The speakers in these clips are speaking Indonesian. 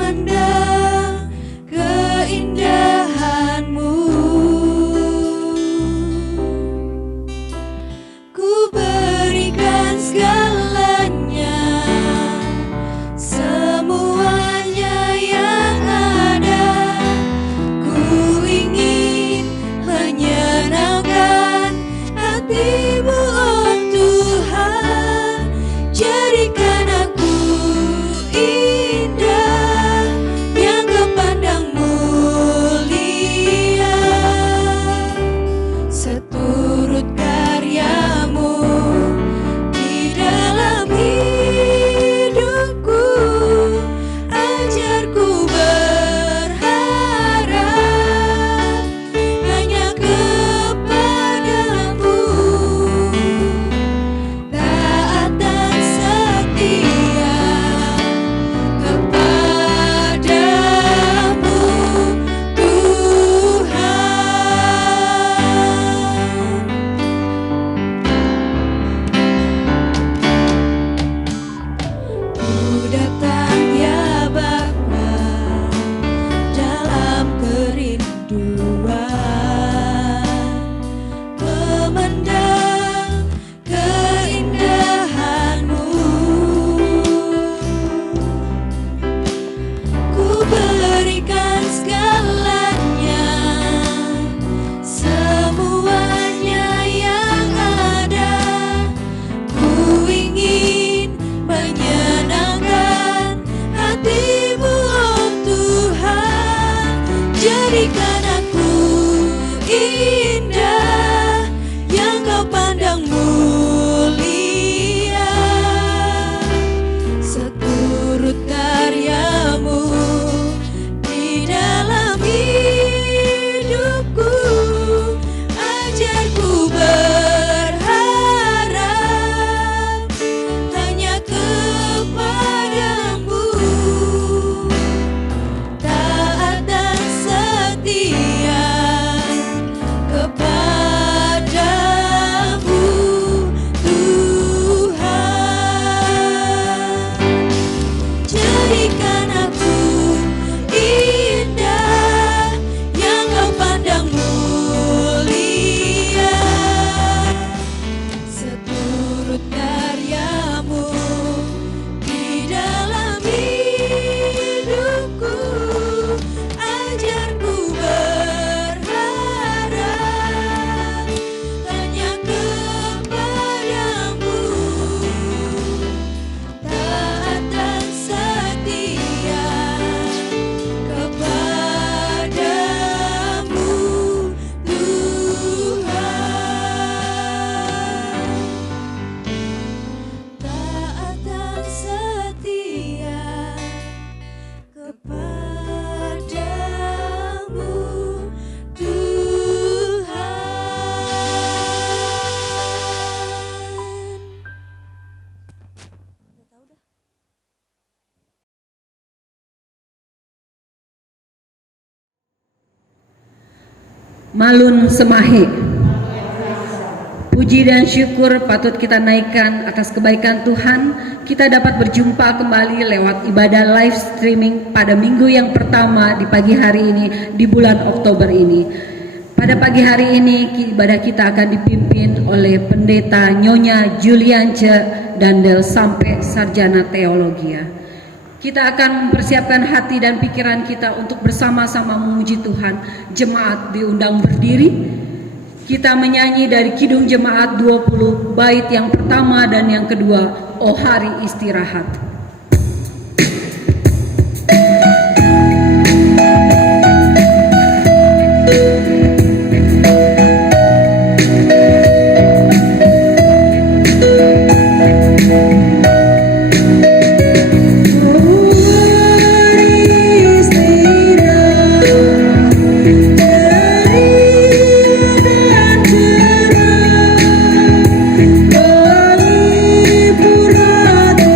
memandang keindahan-Mu. Ku berikan segalanya, semuanya yang ada. Ku ingin menyenangkan hati-Mu, oh Tuhan. Jadikan aku indah, yang Kau pandang mulia. Seturut karya-Mu di dalam hidupku, ajarku berharap hanya kepadamu, taat dan setia kepadamu, Tuhan. Ku datang ya Bapa dalam kerinduan, memandang keindahan-Mu. Ku berikan segalanya, semuanya yang ada. Ku ingin menyenangkan hati-Mu, oh Tuhan. Jadikan aku indah, yang Kau pandang mulia. Seturut karya-Mu di dalam hidupku, ajarku berharap hanya kepadamu, taat dan setia kepadamu, Tuhan. Jadikan aku indah, yang Kau pandang mulia. Seturut karya-Mu di dalam hidupku, ajarku berharap hanya kepadamu, taat dan setia kepadamu, Tuhan. Taat dan setia kepadamu, Tuhan. Malun Semahe. Puji dan syukur patut kita naikkan atas kebaikan Tuhan. Kita dapat berjumpa kembali lewat ibadah live streaming pada minggu yang pertama di pagi hari ini di bulan Oktober ini. Pada pagi hari ini ibadah kita akan dipimpin oleh Pendeta Nyonya Juliance Dandel sampai Sarjana Teologia. Kita akan mempersiapkan hati dan pikiran kita untuk bersama-sama memuji Tuhan. Jemaat diundang berdiri. Kita menyanyi dari Kidung Jemaat 20 bait yang pertama dan yang kedua, Oh Hari Istirahat. Pura di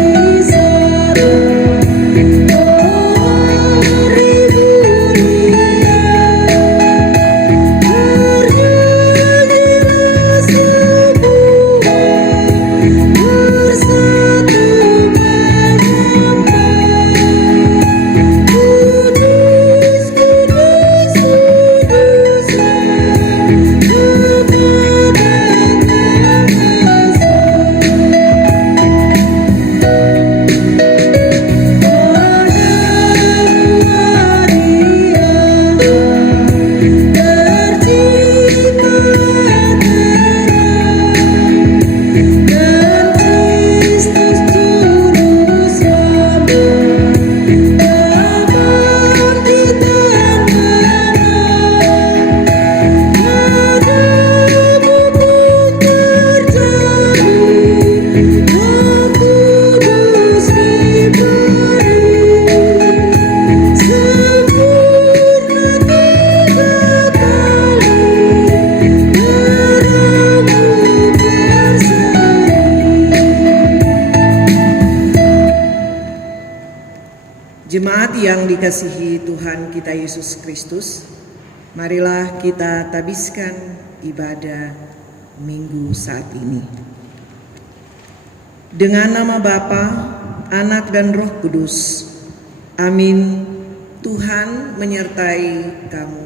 Jemaat yang dikasihi Tuhan kita Yesus Kristus, marilah kita tabiskan ibadah minggu saat ini. Dengan nama Bapa, Anak dan Roh Kudus. Amin. Tuhan menyertai kamu.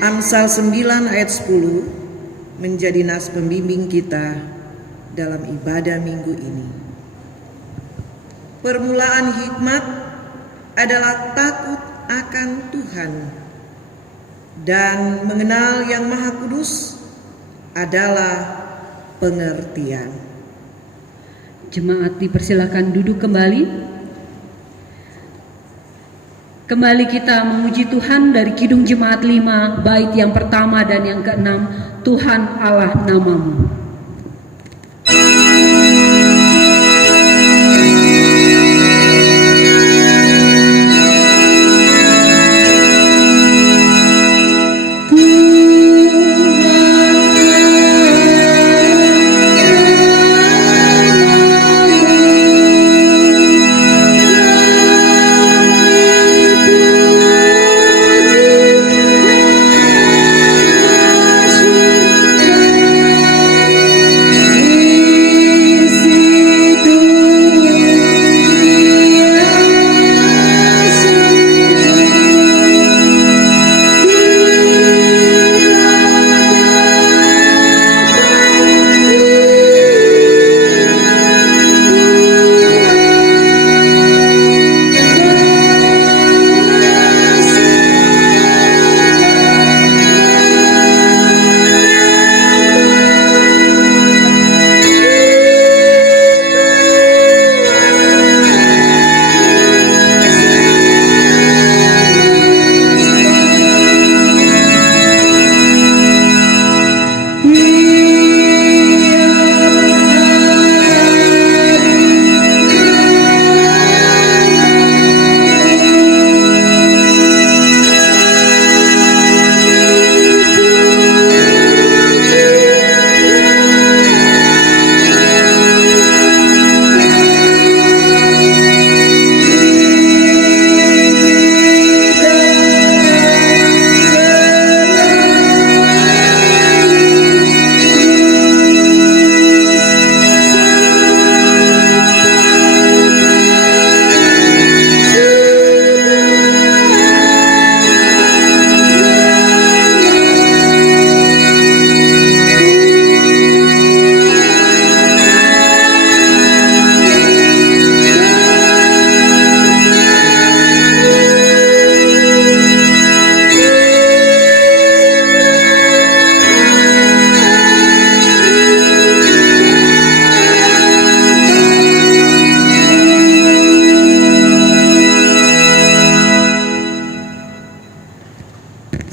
Amsal 9 ayat 10 menjadi nas pembimbing kita dalam ibadah minggu ini. Permulaan hikmat adalah takut akan Tuhan, dan mengenal Yang Maha Kudus adalah pengertian. Jemaat dipersilakan duduk kembali. Kembali kita memuji Tuhan dari Kidung Jemaat 5, bait yang pertama dan yang keenam, Tuhan Allah namamu.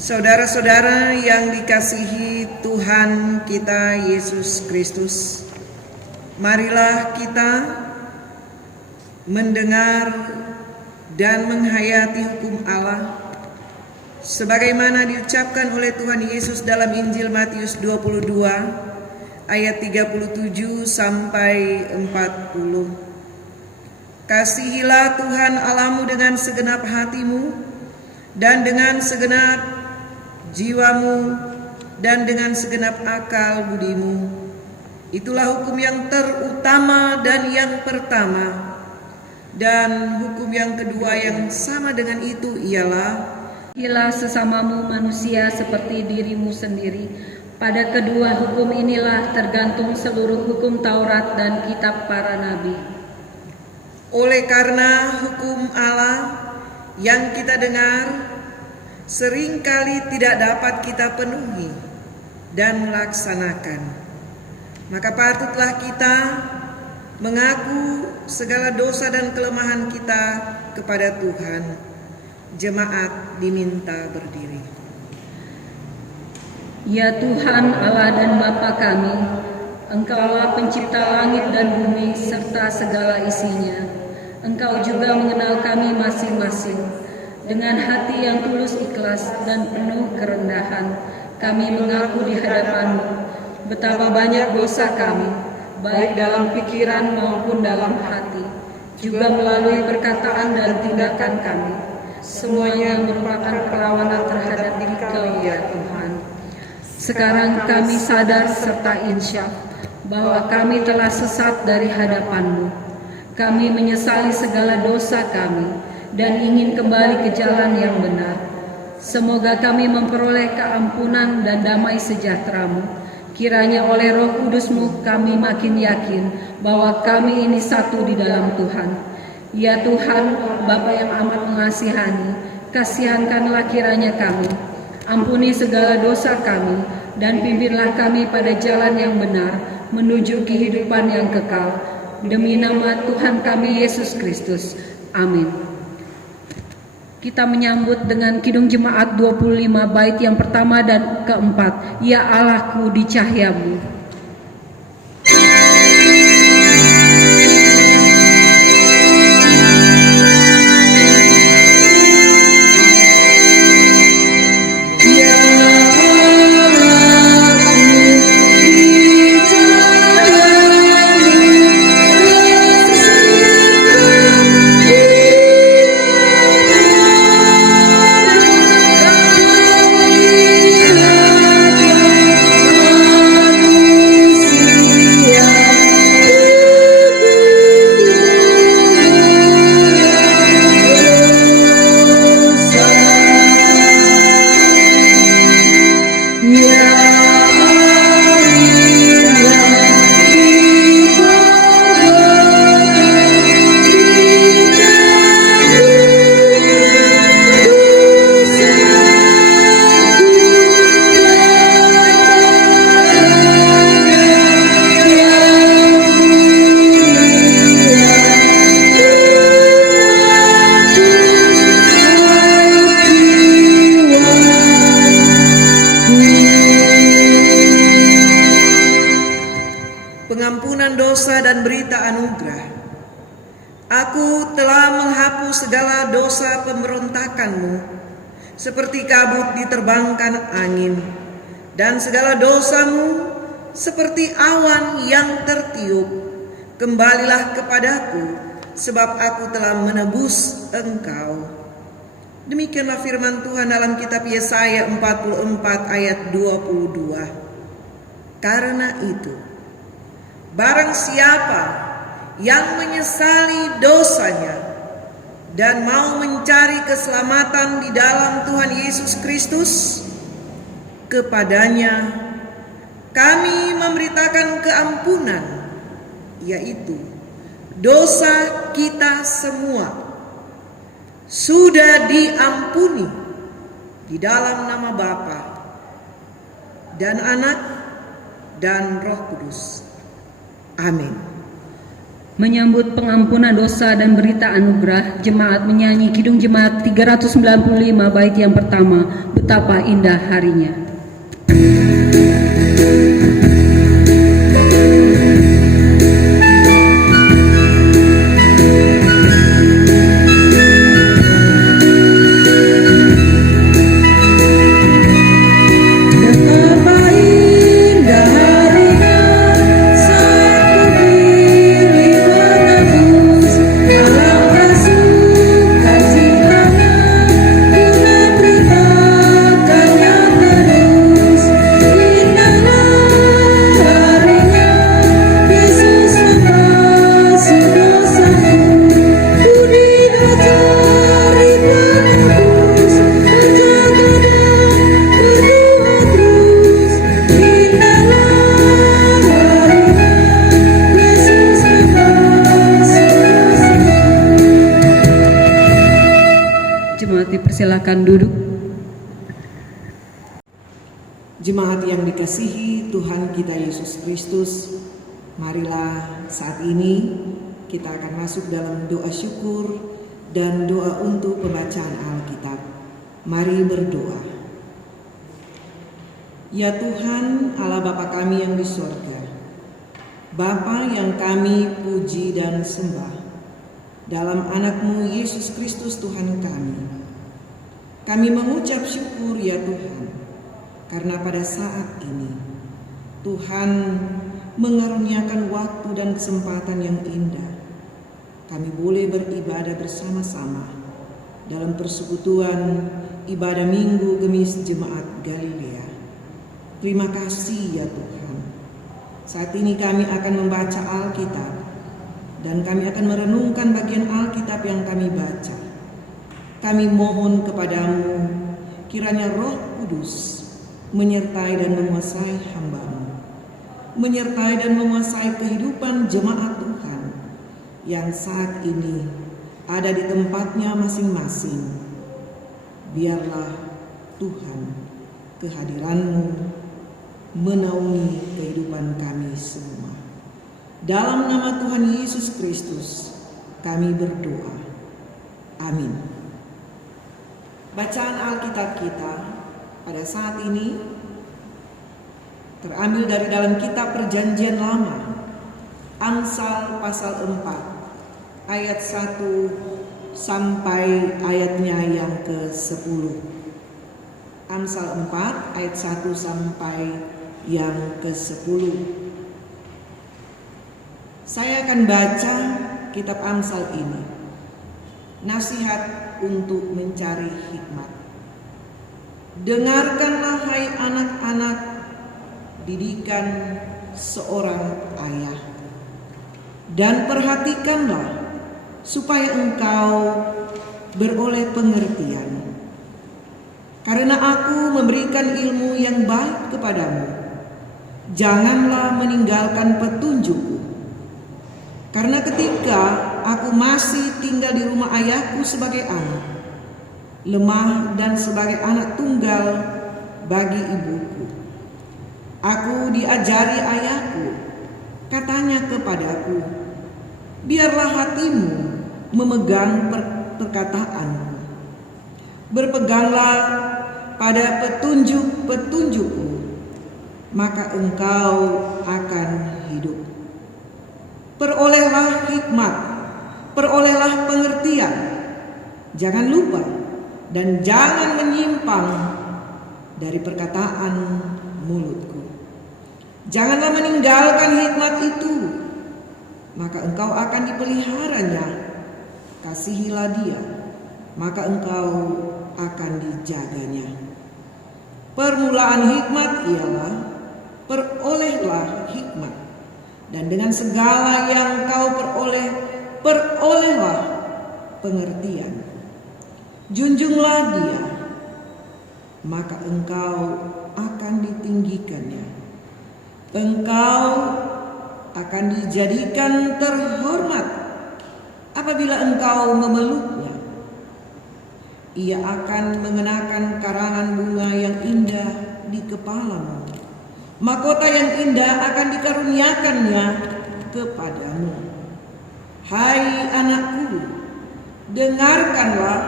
Saudara-saudara yang dikasihi Tuhan kita Yesus Kristus, marilah kita mendengar dan menghayati hukum Allah sebagaimana diucapkan oleh Tuhan Yesus dalam Injil Matius 22 ayat 37 sampai 40. Kasihilah Tuhan Allahmu dengan segenap hatimu dan dengan segenap jiwamu dan dengan segenap akal budimu. Itulah hukum yang terutama dan yang pertama. Dan hukum yang kedua yang sama dengan itu ialah, Kasihilah sesamamu manusia seperti dirimu sendiri. Pada kedua hukum inilah tergantung seluruh hukum Taurat dan kitab para nabi. oleh karena hukum Allah yang kita dengar seringkali tidak dapat kita penuhi dan melaksanakan, maka patutlah kita mengaku segala dosa dan kelemahan kita kepada Tuhan. Jemaat diminta berdiri. Ya Tuhan Allah dan Bapa kami, Engkaulah pencipta langit dan bumi serta segala isinya. Engkau juga mengenal kami masing-masing. Dengan hati yang tulus ikhlas dan penuh kerendahan, kami mengaku di hadapan-Mu betapa banyak dosa kami, baik dalam pikiran maupun dalam hati, juga melalui perkataan dan tindakan kami. Semuanya merupakan perlawanan terhadap Dikau ya Tuhan. Sekarang kami sadar serta insyaf bahwa kami telah sesat dari hadapan-Mu. Kami menyesali segala dosa kami dan ingin kembali ke jalan yang benar. Semoga kami memperoleh keampunan dan damai sejahtera-Mu. Kiranya oleh Roh Kudus-Mu kami makin yakin bahwa kami ini satu di dalam Tuhan. Ya Tuhan, Bapa yang amat mengasihani, kasihankanlah kiranya kami. Ampuni segala dosa kami dan pimpinlah kami pada jalan yang benar menuju kehidupan yang kekal. Demi nama Tuhan kami Yesus Kristus. Amin. Kita menyambut dengan Kidung Jemaat 25 bait yang pertama dan keempat. Ya Allahku di cahaya-Mu. Pengampunan dosa dan berita anugerah. Aku telah menghapus segala dosa pemberontakan-Mu, seperti kabut diterbangkan angin, dan segala dosa-Mu seperti awan yang tertiup. Kembalilah kepadaku, sebab aku telah menebus Engkau. Demikianlah firman Tuhan dalam kitab Yesaya 44 ayat 22. Karena itu, barang siapa yang menyesali dosanya dan mau mencari keselamatan di dalam Tuhan Yesus Kristus, kepadanya kami memberitakan keampunan, yaitu dosa kita semua sudah diampuni di dalam nama Bapa dan Anak dan Roh Kudus. Amin. Menyambut pengampunan dosa dan berita anugerah, jemaat menyanyi Kidung Jemaat 395 bait yang pertama, Betapa Indah Harinya. Silakan duduk. Jemaat yang dikasihi Tuhan kita Yesus Kristus, marilah saat ini kita akan masuk dalam doa syukur dan doa untuk pembacaan Alkitab. Mari berdoa. Ya Tuhan, Allah Bapa kami yang di surga, Bapa yang kami puji dan sembah, dalam anak-Mu Yesus Kristus Tuhan kami, Kami mengucap syukur ya Tuhan, karena pada saat ini Tuhan mengaruniakan waktu dan kesempatan yang indah. Kami boleh beribadah bersama-sama dalam persekutuan ibadah Minggu Gemis Jemaat Galilea. Terima kasih ya Tuhan. Saat ini kami akan membaca Alkitab dan kami akan merenungkan bagian Alkitab yang kami baca. Kami mohon kepadamu, kiranya Roh Kudus menyertai dan menguasai hamba-Mu, menyertai dan menguasai kehidupan jemaat Tuhan yang saat ini ada di tempatnya masing-masing. Biarlah Tuhan, kehadiran-Mu menaungi kehidupan kami semua. Dalam nama Tuhan Yesus Kristus kami berdoa. Amin. Bacaan Alkitab kita pada saat ini terambil dari dalam kitab Perjanjian Lama, Amsal pasal 4 ayat 1 sampai ayatnya yang ke-10. Amsal 4 ayat 1 sampai yang ke-10. Saya akan baca kitab Amsal ini. Nasihat untuk mencari hikmat. Dengarkanlah hai anak-anak didikan seorang ayah, dan perhatikanlah supaya engkau beroleh pengertian. Karena aku memberikan ilmu yang baik kepadamu, janganlah meninggalkan petunjukku. Karena ketika aku masih tinggal di rumah ayahku sebagai anak, lemah dan sebagai anak tunggal bagi ibuku, aku diajari ayahku, katanya kepadaku, biarlah hatimu memegang perkataanku, berpeganglah pada petunjuk-petunjukku, maka engkau akan hidup. Perolehlah hikmat, perolehlah pengertian, jangan lupa dan jangan menyimpang dari perkataan mulutku. Janganlah meninggalkan hikmat itu, maka engkau akan dipeliharanya. Kasihilah dia, maka engkau akan dijaganya. Permulaan hikmat ialah perolehlah hikmat, dan dengan segala yang kau peroleh, perolehlah pengertian. Junjunglah dia, maka engkau akan ditinggikannya. Engkau akan dijadikan terhormat apabila engkau memeluknya. Ia akan mengenakan karangan bunga yang indah di kepalamu. Mahkota yang indah akan dikaruniakannya kepadamu. Hai anakku, dengarkanlah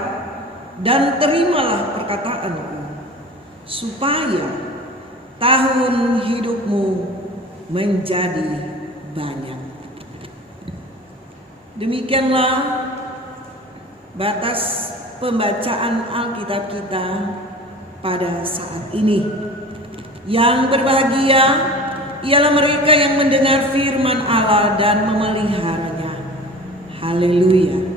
dan terimalah perkataanku, supaya tahun hidupmu menjadi banyak. Demikianlah batas pembacaan Alkitab kita pada saat ini. Yang berbahagia ialah mereka yang mendengar firman Allah dan memeliharanya. Haleluya.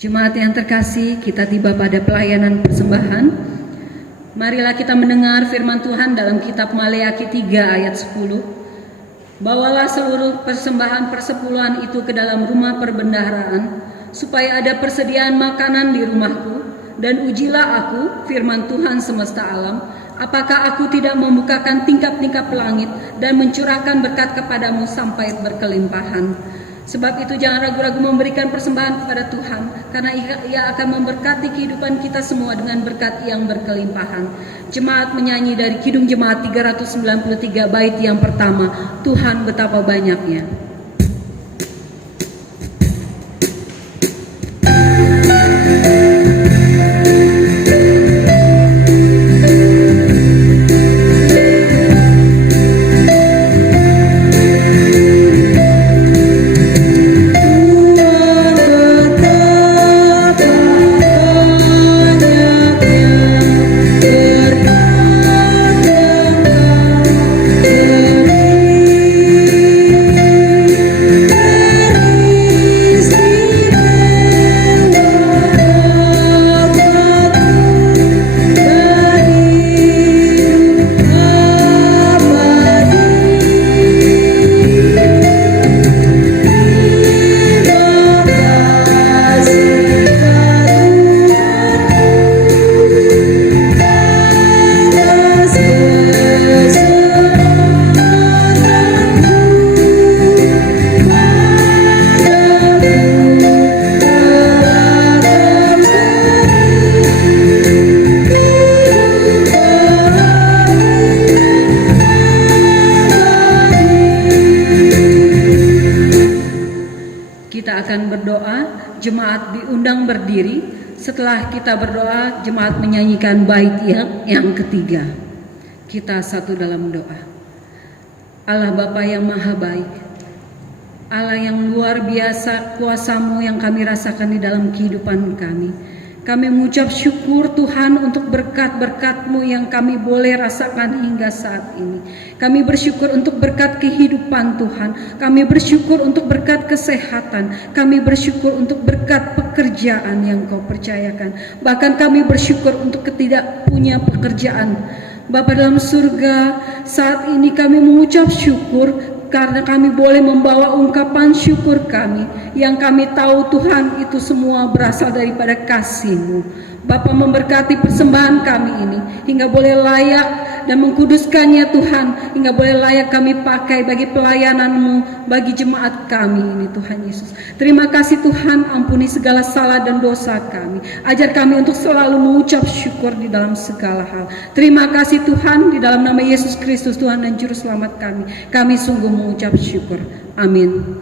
Jemaat yang terkasih, kita tiba pada pelayanan persembahan. Marilah kita mendengar firman Tuhan dalam kitab Maleakhi 3 ayat 10. Bawalah seluruh persembahan persepuluhan itu ke dalam rumah perbendaharaan, supaya ada persediaan makanan di rumahku, dan ujilah aku, firman Tuhan semesta alam, apakah aku tidak membukakan tingkap-tingkap langit dan mencurahkan berkat kepadamu sampai berkelimpahan. Sebab itu jangan ragu-ragu memberikan persembahan kepada Tuhan, karena Ia akan memberkati kehidupan kita semua dengan berkat yang berkelimpahan. Jemaat menyanyi dari Kidung Jemaat 393 bait yang pertama, Tuhan betapa banyaknya. Jemaat diundang berdiri. Setelah kita berdoa, jemaat menyanyikan bait yang ketiga. Kita satu dalam doa. Allah Bapa yang maha baik, Allah yang luar biasa kuasa-Mu yang kami rasakan di dalam kehidupan kami. Kami mengucap syukur Tuhan untuk berkat-berkat-Mu yang kami boleh rasakan hingga saat ini. Kami bersyukur untuk berkat kehidupan Tuhan. Kami bersyukur untuk berkat kesehatan. Kami bersyukur untuk berkat pekerjaan yang Kau percayakan. Bahkan kami bersyukur untuk ketidak punya pekerjaan. Bapa dalam surga, saat ini kami mengucap syukur karena kami boleh membawa ungkapan syukur kami, yang kami tahu Tuhan itu semua berasal daripada kasih-Mu. Bapa memberkati persembahan kami ini hingga boleh layak dan mengkuduskannya Tuhan, hingga boleh layak kami pakai bagi pelayanan-Mu bagi jemaat kami ini Tuhan Yesus. Terima kasih Tuhan, ampuni segala salah dan dosa kami. Ajar kami untuk selalu mengucap syukur di dalam segala hal. Terima kasih Tuhan, di dalam nama Yesus Kristus Tuhan dan Juru Selamat kami sungguh mengucap syukur. Amin.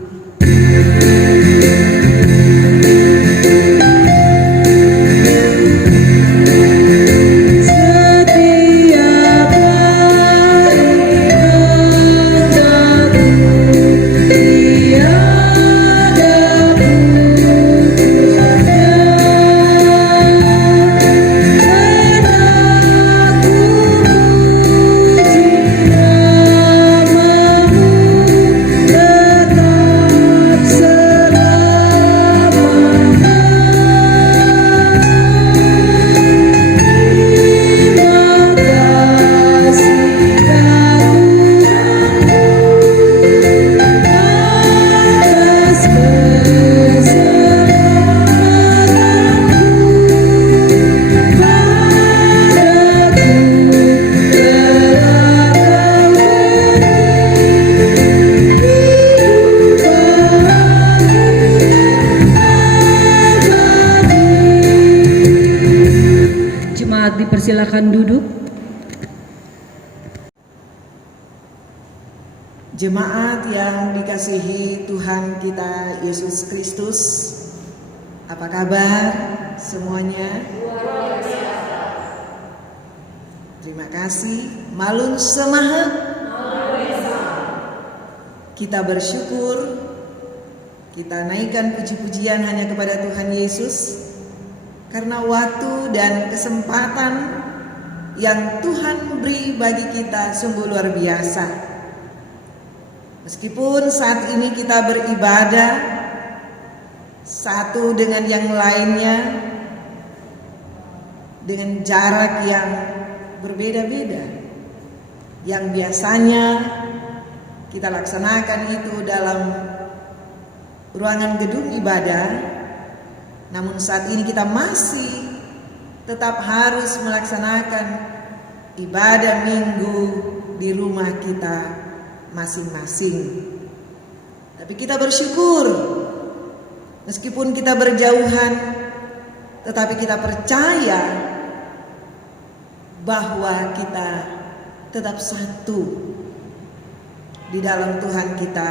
Silakan duduk. Jemaat yang dikasihi Tuhan kita Yesus Kristus, apa kabar semuanya? Terima kasih. Malun semaha. Kita bersyukur, kita naikkan puji-pujian hanya kepada Tuhan Yesus, karena waktu dan kesempatan yang Tuhan beri bagi kita sungguh luar biasa. Meskipun saat ini kita beribadah satu dengan yang lainnya dengan jarak yang berbeda-beda, yang biasanya kita laksanakan itu dalam ruangan gedung ibadah, namun saat ini kita masih tetap harus melaksanakan ibadah minggu di rumah kita masing-masing. Tapi kita bersyukur, meskipun kita berjauhan, tetapi kita percaya bahwa kita tetap satu di dalam Tuhan kita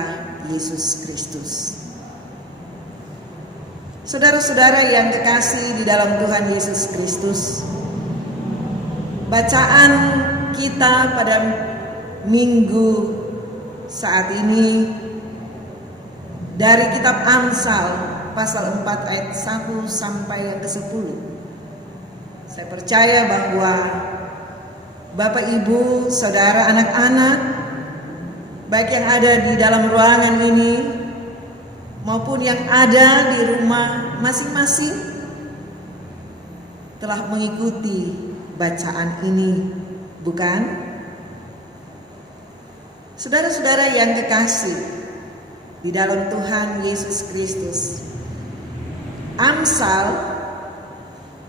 Yesus Kristus. Saudara-saudara yang kekasih di dalam Tuhan Yesus Kristus, bacaan kita pada minggu saat ini dari kitab Amsal pasal 4 ayat 1 sampai yang ke-10. Saya percaya bahwa Bapak, Ibu, Saudara, anak-anak, baik yang ada di dalam ruangan ini maupun yang ada di rumah masing-masing telah mengikuti bacaan ini, bukan? Saudara-saudara yang kekasih di dalam Tuhan Yesus Kristus, Amsal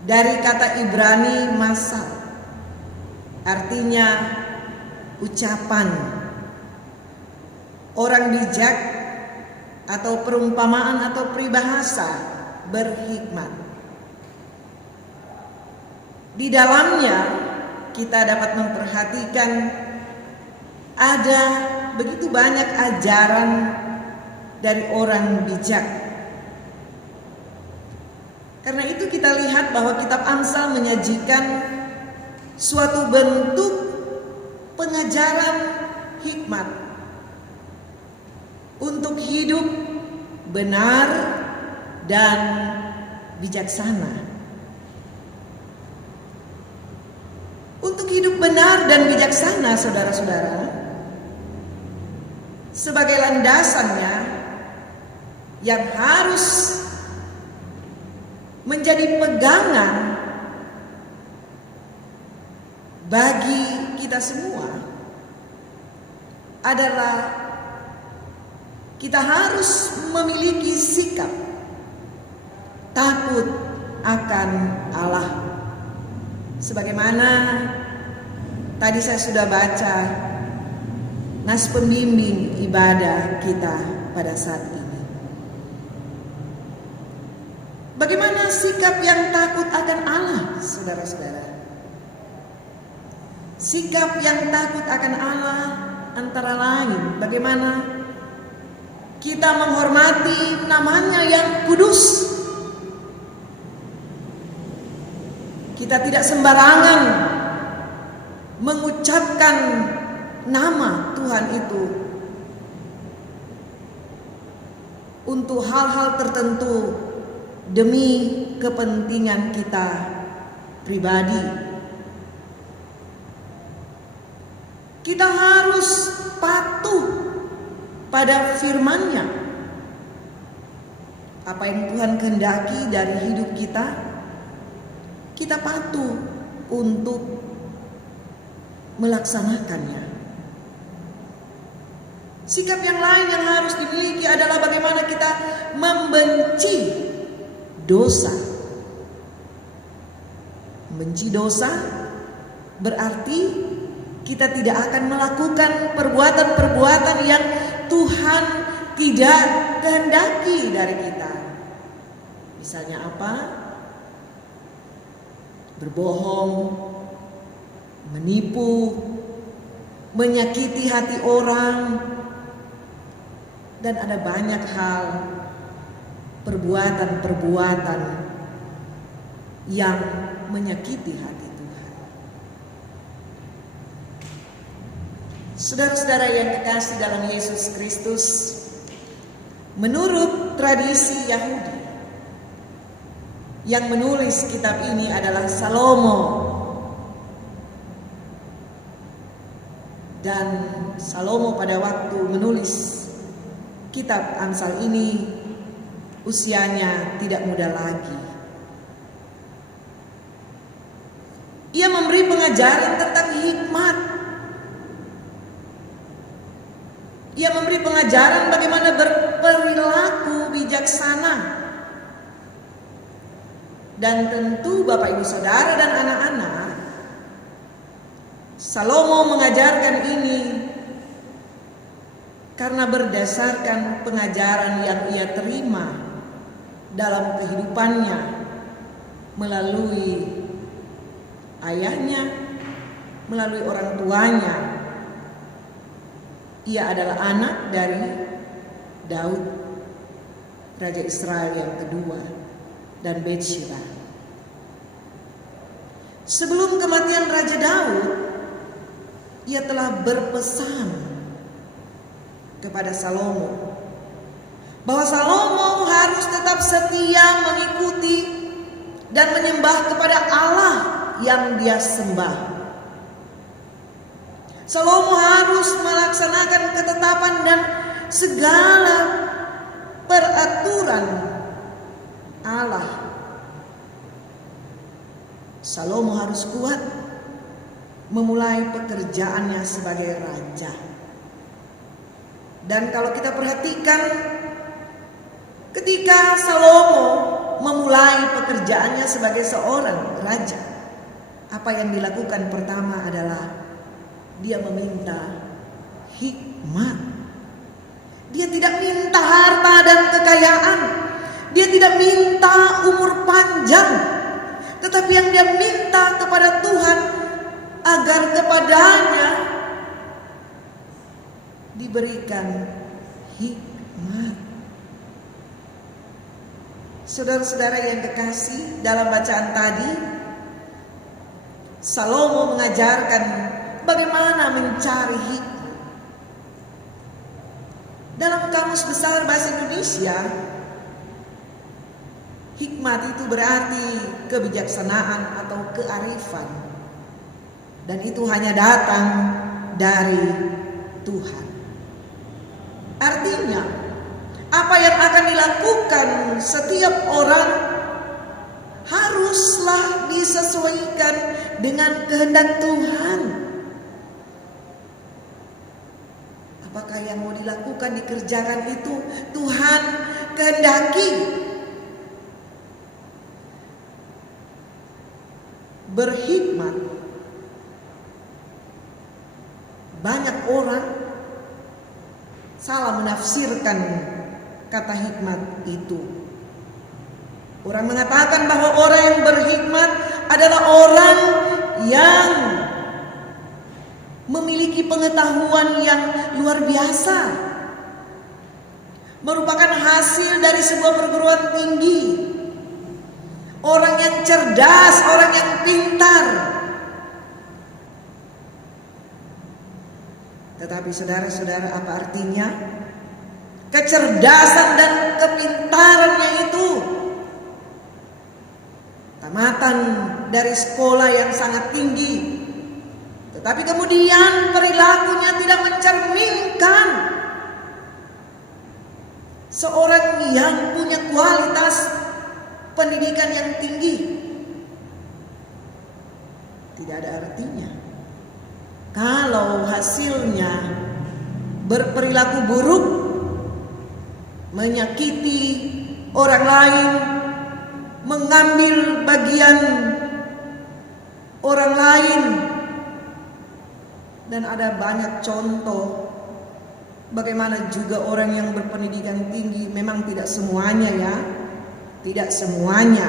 dari kata Ibrani masal, artinya ucapan orang bijak atau perumpamaan atau peribahasa berhikmat. Di dalamnya kita dapat memperhatikan ada begitu banyak ajaran dari orang bijak. Karena itu kita lihat bahwa kitab Amsal menyajikan suatu bentuk pengajaran hikmat untuk hidup benar dan bijaksana. Untuk hidup benar dan bijaksana, saudara-saudara, sebagai landasannya yang harus menjadi pegangan bagi kita semua adalah kita harus memiliki sikap takut akan Allah. Sebagaimana tadi saya sudah baca nas pembimbing ibadah kita pada saat ini. Bagaimana sikap yang takut akan Allah, saudara-saudara? Sikap yang takut akan Allah antara lain bagaimana kita menghormati namanya yang kudus. Kita tidak sembarangan mengucapkan nama Tuhan itu untuk hal-hal tertentu demi kepentingan kita pribadi. Kita harus patuh pada firman-Nya. Apa yang Tuhan kehendaki dari hidup kita, kita patuh untuk melaksanakannya. Sikap yang lain yang harus dimiliki adalah bagaimana kita membenci dosa. Membenci dosa berarti kita tidak akan melakukan perbuatan-perbuatan yang Tuhan tidak kehendaki dari kita. Misalnya apa? Berbohong, menipu, menyakiti hati orang, dan ada banyak hal perbuatan-perbuatan yang menyakiti hati Tuhan. Saudara-saudara yang kekasih dalam Yesus Kristus, menurut tradisi Yahudi, yang menulis kitab ini adalah Salomo. Dan Salomo pada waktu menulis kitab Amsal ini usianya tidak muda lagi. Ia memberi pengajaran tentang hikmat. Ia memberi pengajaran bagaimana berperilaku bijaksana. Dan tentu Bapak Ibu Saudara dan anak-anak, Salomo mengajarkan ini karena berdasarkan pengajaran yang ia terima dalam kehidupannya melalui ayahnya, melalui orang tuanya. Ia adalah anak dari Daud, Raja Israel yang kedua, dan Betsheba. Sebelum kematian Raja Daud, ia telah berpesan kepada Salomo bahwa Salomo harus tetap setia mengikuti dan menyembah kepada Allah yang dia sembah. Salomo harus melaksanakan ketetapan dan segala peraturan Allah. Salomo harus kuat memulai pekerjaannya sebagai raja. Dan kalau kita perhatikan, ketika Salomo memulai pekerjaannya sebagai seorang raja, apa yang dilakukan pertama adalah dia meminta hikmat. Dia tidak minta harta dan kekayaan, dia tidak minta umur panjang, tetapi yang dia minta kepada Tuhan agar kepadanya diberikan hikmat. Saudara-saudara yang kekasih, dalam bacaan tadi Salomo mengajarkan bagaimana mencari hikmat. Dalam Kamus Besar Bahasa Indonesia, hikmat itu berarti kebijaksanaan atau kearifan, dan itu hanya datang dari Tuhan. Artinya, apa yang akan dilakukan setiap orang haruslah disesuaikan dengan kehendak Tuhan. Apakah yang mau dilakukan, dikerjakan itu Tuhan kehendaki. Berhikmat. Banyak orang salah menafsirkan kata hikmat itu. Orang mengatakan bahwa orang yang berhikmat adalah orang yang memiliki pengetahuan yang luar biasa, merupakan hasil dari sebuah perguruan tinggi, orang yang cerdas, orang yang pintar. Tetapi saudara-saudara, apa artinya? Kecerdasan dan kepintarannya itu tamatan dari sekolah yang sangat tinggi, tetapi kemudian perilakunya tidak mencerminkan seorang yang punya kualitas pendidikan yang tinggi. Tidak ada artinya kalau hasilnya berperilaku buruk, menyakiti orang lain, mengambil bagian orang lain. Dan ada banyak contoh bagaimana juga orang yang berpendidikan tinggi, memang tidak semuanya ya, tidak semuanya.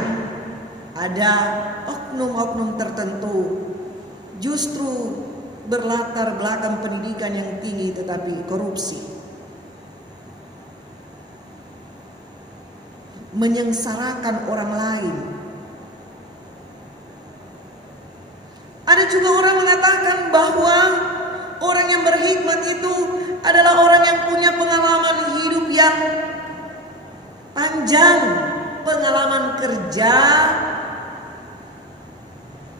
Ada oknum-oknum tertentu justru berlatar belakang pendidikan yang tinggi tetapi korupsi, menyengsarakan orang lain. Ada juga orang mengatakan bahwa orang yang berhikmat itu adalah orang yang punya pengalaman hidup yang panjang, pengalaman kerja,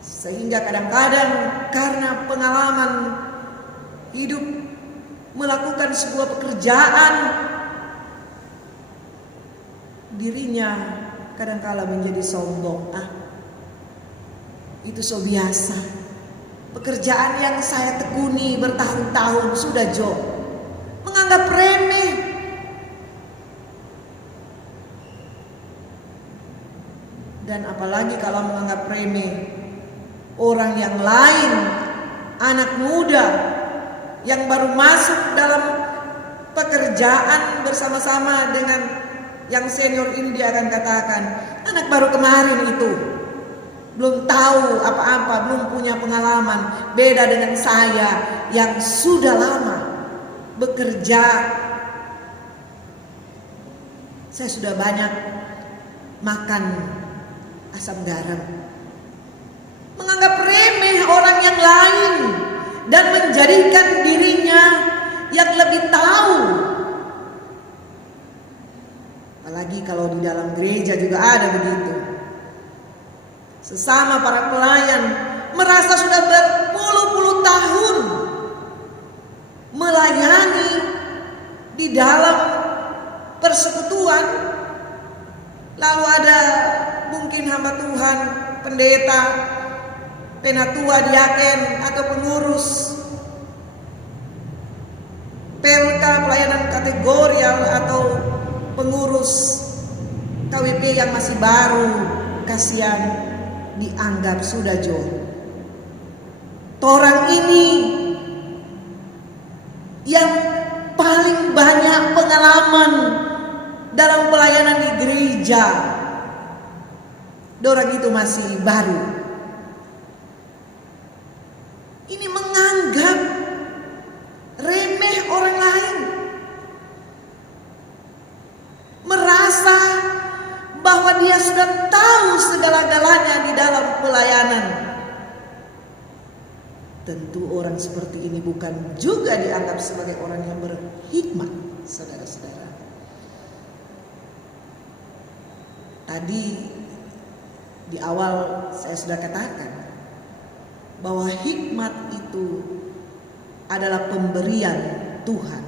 sehingga kadang-kadang karena pengalaman hidup melakukan sebuah pekerjaan, dirinya kadang-kala menjadi sombong. Itu so biasa. Pekerjaan yang saya tekuni bertahun-tahun sudah menganggap remeh. Dan apalagi kalau menganggap remeh orang yang lain, anak muda yang baru masuk dalam pekerjaan bersama-sama dengan yang senior ini, dia akan katakan, anak baru kemarin itu belum tahu apa-apa, belum punya pengalaman. Beda dengan saya yang sudah lama bekerja. Saya sudah banyak makan asam garam, menganggap remeh orang yang lain dan menjadikan dirinya yang lebih tahu. Apalagi kalau di dalam gereja juga ada begitu. Sesama para pelayan merasa sudah berpuluh-puluh tahun melayani di dalam persekutuan. Lalu ada mungkin hamba Tuhan, pendeta, penatua, diaken atau pengurus PLK, pelayanan kategorial, atau pengurus KWP yang masih baru, kasihan, dianggap sudah jauh. Orang ini yang paling banyak pengalaman dalam pelayanan di gereja, orang itu masih baru. Ini menganggap remeh orang lain, merasa bahwa dia sudah tahu segala-galanya di dalam pelayanan. Tentu orang seperti ini bukan juga dianggap sebagai orang yang berhikmat, saudara-saudara. Tadi di awal saya sudah katakan bahwa hikmat itu adalah pemberian Tuhan.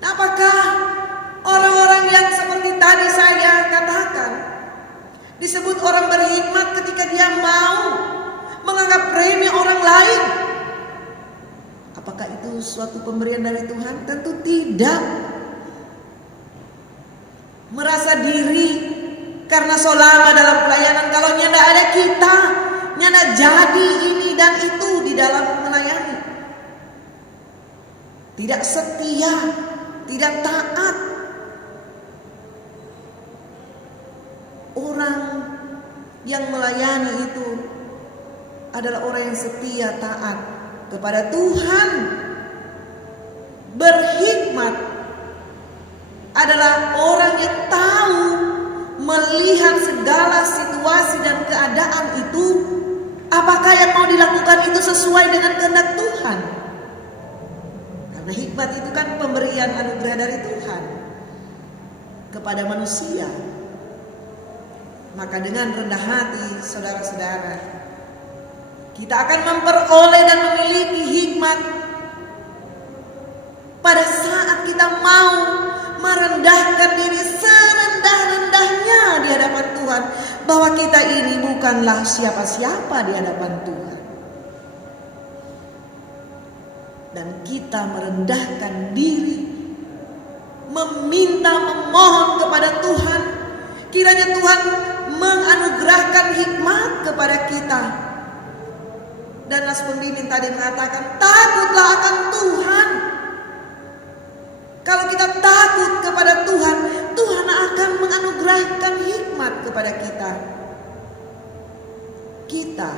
Nah, apakah orang-orang yang seperti tadi saya katakan disebut orang berhikmat ketika dia mau menganggap remeh orang lain? Apakah itu suatu pemberian dari Tuhan? Tentu tidak. Merasa diri karena selama dalam pelayanan, kalau nyanda ada kita, nyanda jadi ini dan itu di dalam melayani. Tidak setia, tidak taat. Orang yang melayani itu adalah orang yang setia, taat kepada Tuhan. Berhikmat adalah orang yang tahu melihat segala situasi dan keadaan itu, apakah yang mau dilakukan itu sesuai dengan kehendak Tuhan. Karena hikmat itu kan pemberian anugerah dari Tuhan kepada manusia. Maka dengan rendah hati, saudara-saudara, kita akan memperoleh dan memiliki hikmat pada saat kita mau merendahkan diri serendah-rendahnya di hadapan Tuhan, bahwa kita ini bukanlah siapa-siapa di hadapan Tuhan. Dan kita merendahkan diri, meminta, memohon kepada Tuhan, kiranya Tuhan menganugerahkan hikmat kepada kita. Dan Nas Pembimbing tadi mengatakan, takutlah akan Tuhan. Kalau kita takut kepada Tuhan, Tuhan akan menganugerahkan hikmat kepada kita. Kita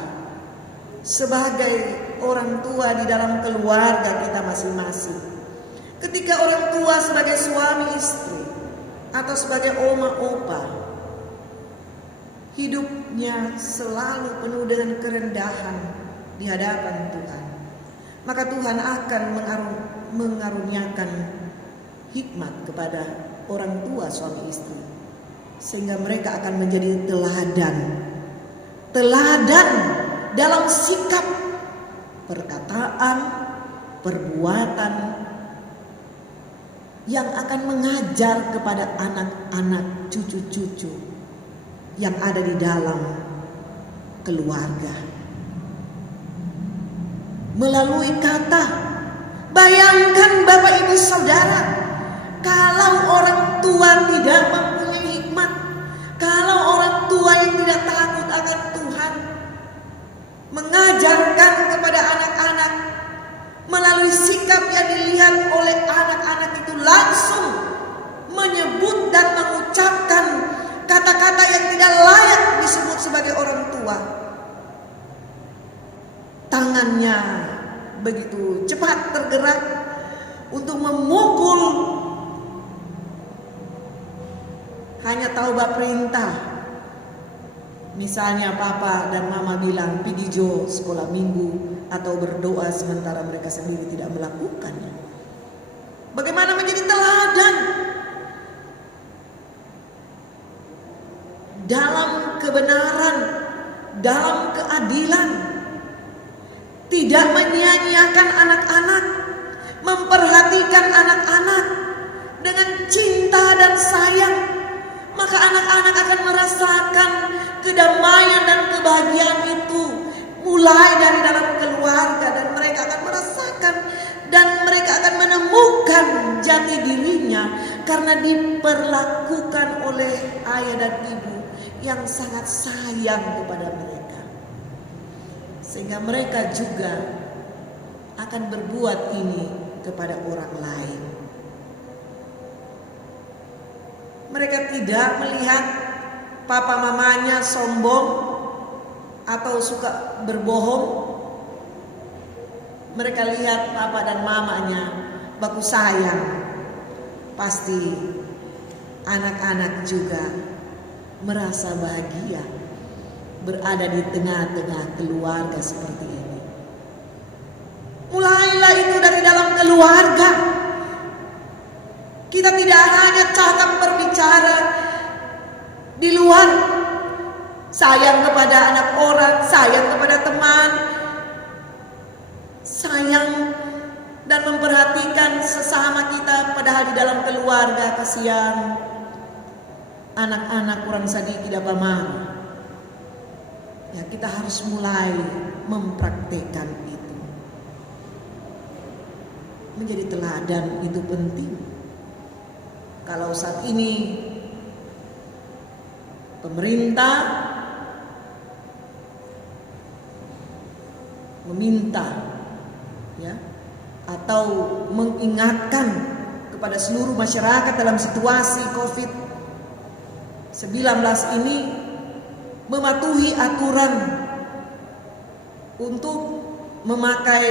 sebagai orang tua di dalam keluarga kita masing-masing, ketika orang tua sebagai suami istri atau sebagai oma opa, hidupnya selalu penuh dengan kerendahan di hadapan Tuhan, maka Tuhan akan mengaruniakan hikmat kepada orang tua suami istri, sehingga mereka akan menjadi teladan dalam sikap, perkataan, perbuatan yang akan mengajar kepada anak-anak, cucu-cucu yang ada di dalam keluarga. Melalui kata, bayangkan Bapak Ibu Saudara, kalau orang tua tidak mempunyai hikmat, kalau orang tua yang tidak takut akan Tuhan, mengajarkan kepada anak-anak melalui sikap yang dilihat oleh anak-anak menyebut dan mengucapkan kata-kata yang tidak layak disebut sebagai orang tua. Tangannya begitu cepat tergerak untuk memukul, hanya tahu bab perintah. Misalnya papa dan mama bilang pergi jo sekolah minggu atau berdoa, sementara mereka sendiri tidak melakukannya. Bagaimana menjadi teladan dalam kebenaran, dalam keadilan, tidak menyia-nyiakan anak-anak, memperhatikan anak-anak dengan cinta dan sayang, maka anak-anak akan merasakan kedamaian dan kebahagiaan itu mulai dari dalam keluarga, dan mereka akan merasakan dan mereka akan menemukan jati dirinya karena diperlakukan oleh ayah dan ibu yang sangat sayang kepada mereka, sehingga mereka juga akan berbuat ini kepada orang lain. Mereka tidak melihat papa mamanya sombong atau suka berbohong. Mereka lihat papa dan mamanya baku sayang. Pasti anak-anak juga merasa bahagia berada di tengah-tengah keluarga seperti ini. Mulailah itu dari dalam keluarga. Kita tidak hanya cakap berbicara di luar, sayang kepada anak orang, sayang kepada teman, sayang dan memperhatikan sesama kita, padahal di dalam keluarga kasihan anak-anak kurang sadiki dapat marah. Ya, kita harus mulai mempraktekkan itu. Menjadi teladan itu penting. Kalau saat ini pemerintah meminta, ya, atau mengingatkan kepada seluruh masyarakat dalam situasi COVID-19 ini mematuhi aturan untuk memakai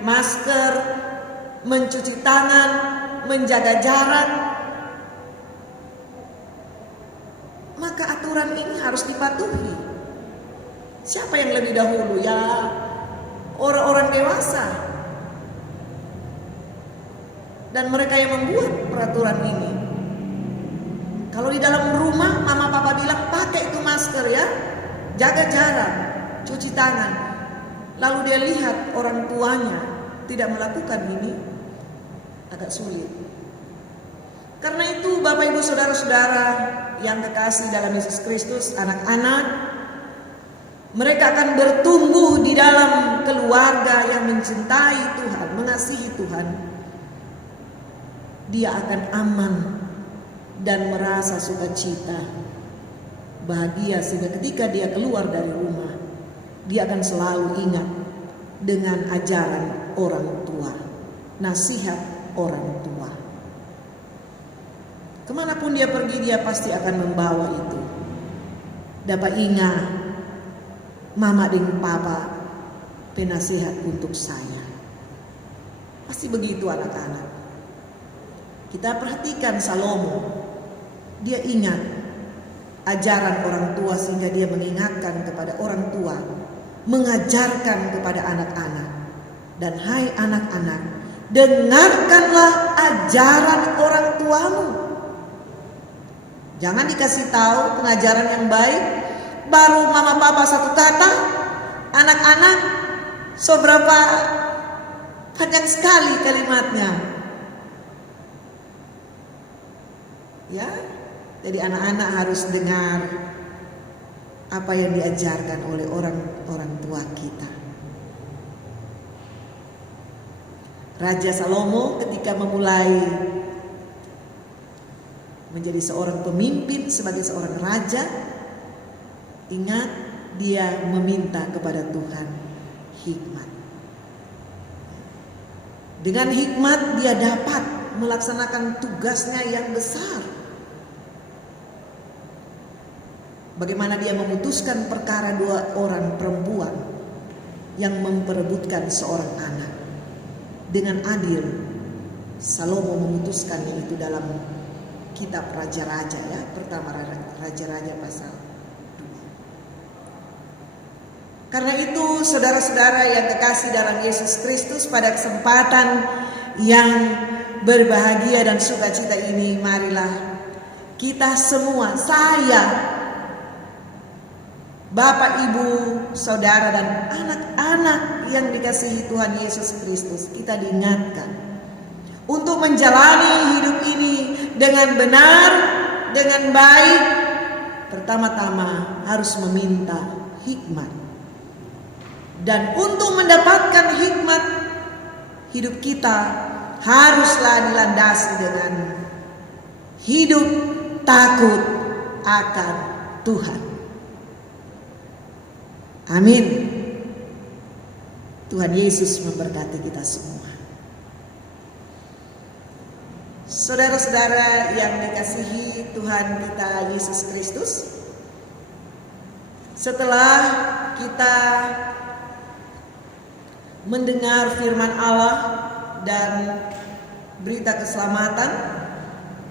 masker, mencuci tangan, menjaga jarak, maka aturan ini harus dipatuhi. Siapa yang lebih dahulu? Ya, orang-orang dewasa. Dan mereka yang membuat peraturan ini. Kalau di dalam rumah mama papa bilang pakai itu masker ya, jaga jarak, cuci tangan. Lalu dia lihat orang tuanya tidak melakukan ini, agak sulit. Karena itu Bapak Ibu Saudara-saudara yang kekasih dalam Yesus Kristus, anak-anak, mereka akan bertumbuh di dalam keluarga yang mencintai Tuhan, mengasihi Tuhan. Dia akan aman dan merasa sukacita, bahagia, sehingga ketika dia keluar dari rumah, dia akan selalu ingat dengan ajaran orang tua, nasihat orang tua. Kemanapun dia pergi, dia pasti akan membawa itu. Dapat ingat, mama dan papa penasihat untuk saya. Pasti begitu anak-anak. Kita perhatikan Salomo. Dia ingat ajaran orang tua sehingga dia mengingatkan kepada orang tua, mengajarkan kepada anak-anak. Dan hai anak-anak, dengarkanlah ajaran orang tuamu. Jangan dikasih tahu pengajaran yang baik, baru mama papa satu kata, anak-anak seberapa panjang sekali kalimatnya. Ya, jadi anak-anak harus dengar apa yang diajarkan oleh orang tua kita. Raja Salomo ketika memulai menjadi seorang pemimpin, sebagai seorang raja, ingat dia meminta kepada Tuhan hikmat. Dengan hikmat dia dapat melaksanakan tugasnya yang besar. Bagaimana dia memutuskan perkara dua orang perempuan yang memperebutkan seorang anak. Dengan adil, Salomo memutuskan itu dalam kitab Raja-Raja ya, pertama Raja-Raja pasal 2. Karena itu saudara-saudara yang kekasih dalam Yesus Kristus, pada kesempatan yang berbahagia dan sukacita ini, marilah kita semua, saya, Bapak, Ibu, Saudara, dan anak-anak yang dikasihi Tuhan Yesus Kristus, kita diingatkan untuk menjalani hidup ini dengan benar, dengan baik. Pertama-tama harus meminta hikmat. Dan untuk mendapatkan hikmat, hidup kita haruslah dilandasi dengan hidup takut akan Tuhan. Amin. Tuhan Yesus memberkati kita semua. Saudara-saudara yang dikasihi Tuhan kita Yesus Kristus, setelah kita mendengar firman Allah dan berita keselamatan,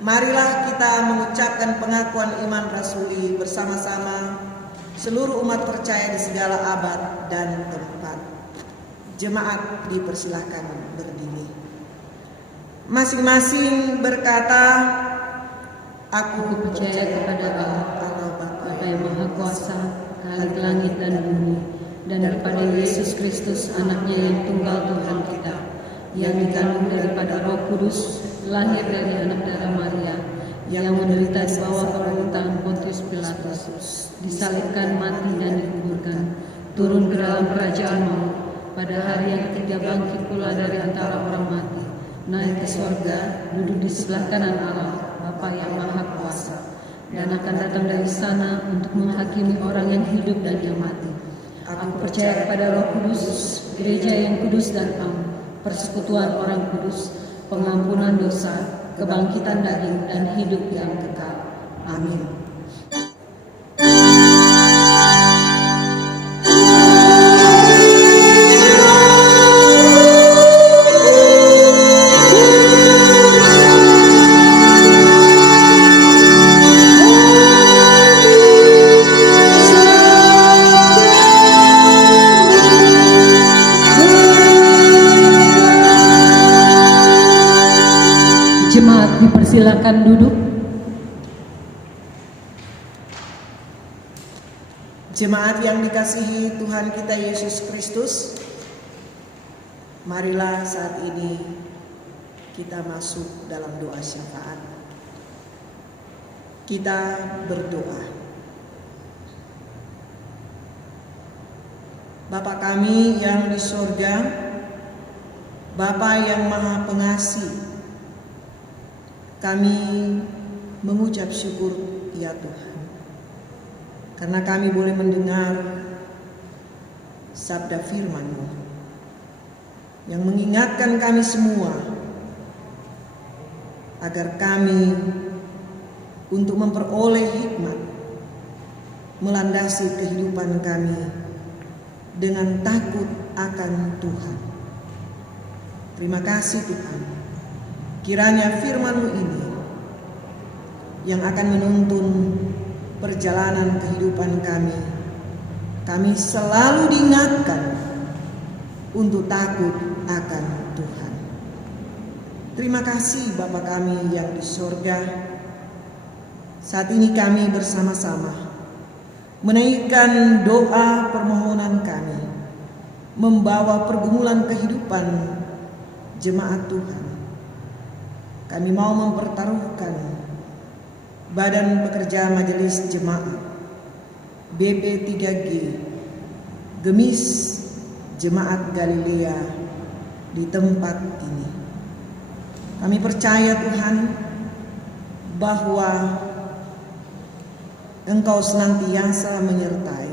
marilah kita mengucapkan pengakuan iman rasuli bersama-sama seluruh umat percaya di segala abad dan tempat. Jemaat dipersilahkan berdiri. Masing-masing berkata, aku percaya kepada Allah, Bapa yang Maha Kuasa, Khalik langit dan bumi, dan kepada Yesus Kristus, anaknya yang tunggal Tuhan kita, yang dikandung daripada Roh Kudus, lahir dari anak darah Maria, yang menderita di bawah pemerintahan Pontius Pilatus, disalibkan, mati dan dikuburkan, turun ke dalam kerajaan maut, pada hari yang ketiga bangkit pula dari antara orang mati, naik ke surga, duduk di sebelah kanan Allah, Bapa yang Maha Kuasa, dan akan datang dari sana untuk menghakimi orang yang hidup dan yang mati. Aku percaya kepada Roh Kudus, gereja yang kudus dan am, persekutuan orang kudus, pengampunan dosa, kebangkitan daging, dan hidup yang kekal. Amin. Jemaat dipersilakan duduk. Jemaat yang dikasihi Tuhan kita Yesus Kristus, marilah saat ini kita masuk dalam doa syafaat. Kita berdoa. Bapa kami yang di surga, Bapa yang Maha Pengasih, kami mengucap syukur ya Tuhan, karena kami boleh mendengar sabda firman-Mu yang mengingatkan kami semua agar kami untuk memperoleh hikmat melandasi kehidupan kami dengan takut akan Tuhan. Terima kasih Tuhan, kiranya firman-Mu ini yang akan menuntun perjalanan kehidupan kami, kami selalu diingatkan untuk takut akan Tuhan. Terima kasih Bapa kami yang di surga. Saat ini kami bersama-sama menaikkan doa permohonan kami, membawa pergumulan kehidupan jemaat Tuhan. Kami mau mempertaruhkan Badan Pekerja Majelis Jemaat BP3G, Gemis Jemaat Galilea di tempat ini. Kami percaya Tuhan bahwa Engkau senantiasa menyertai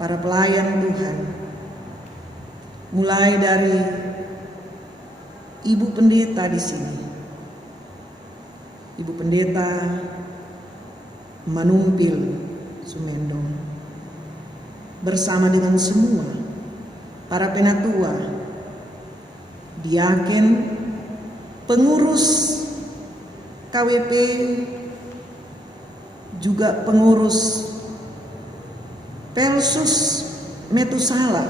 para pelayan Tuhan, mulai dari Ibu Pendeta di sini, Ibu Pendeta Manumpil Sumendong bersama dengan semua para penatua, diaken, pengurus KWP, juga pengurus Pelsus Metusala,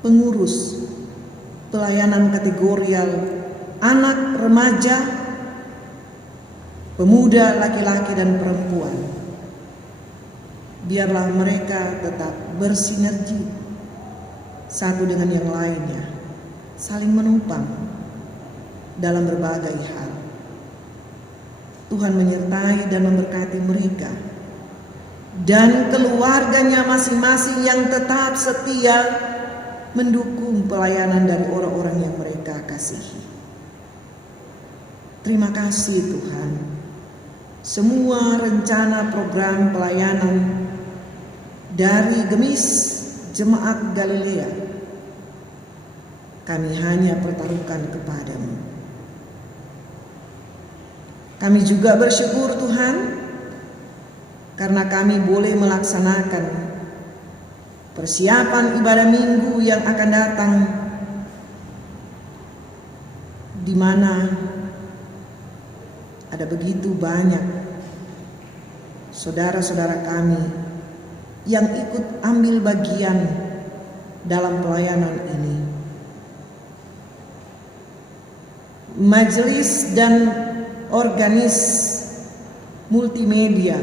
pengurus pelayanan kategorial anak, remaja, pemuda, laki-laki dan perempuan. Biarlah mereka tetap bersinergi satu dengan yang lainnya, saling menopang dalam berbagai hal. Tuhan menyertai dan memberkati mereka dan keluarganya masing-masing yang tetap setia mendukung pelayanan dari orang-orang yang mereka kasihi. Terima kasih Tuhan. Semua rencana program pelayanan dari Gemis Jemaat Galilea kami hanya pertaruhkan kepadamu. Kami juga bersyukur Tuhan karena kami boleh melaksanakan persiapan ibadah minggu yang akan datang, di mana ada begitu banyak saudara-saudara kami yang ikut ambil bagian dalam pelayanan ini. Majelis dan organis multimedia